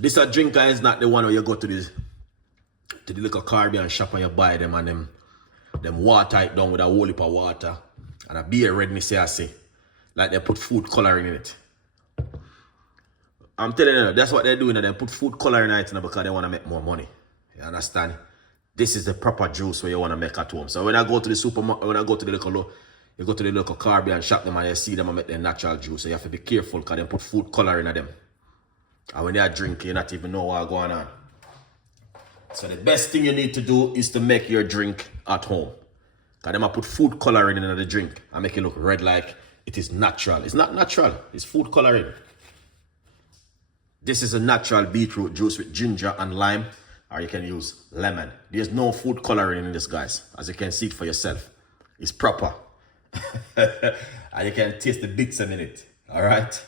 This a drinker is not the one where you go to the little Caribbean shop and you buy them and them water it down with a whole heap of water and a beer redness I say. Like they put food coloring in it. I'm telling you, that's what they're doing. They put food coloring in it because they want to make more money. You understand? This is the proper juice where you want to make at home. So when I go to the supermarket, when I go to the local Caribbean shop them and you see them and make their natural juice. So you have to be careful because they put food coloring in them. And when they are drinking, you not even know what's going on. So the best thing you need to do is to make your drink at home. Because they put food coloring in the drink and make it look red like it is natural. It's not natural. It's food coloring. This is a natural beetroot juice with ginger and lime. Or you can use lemon. There's no food coloring in this, guys. As you can see it for yourself. It's proper. And you can taste the bits in it. Alright?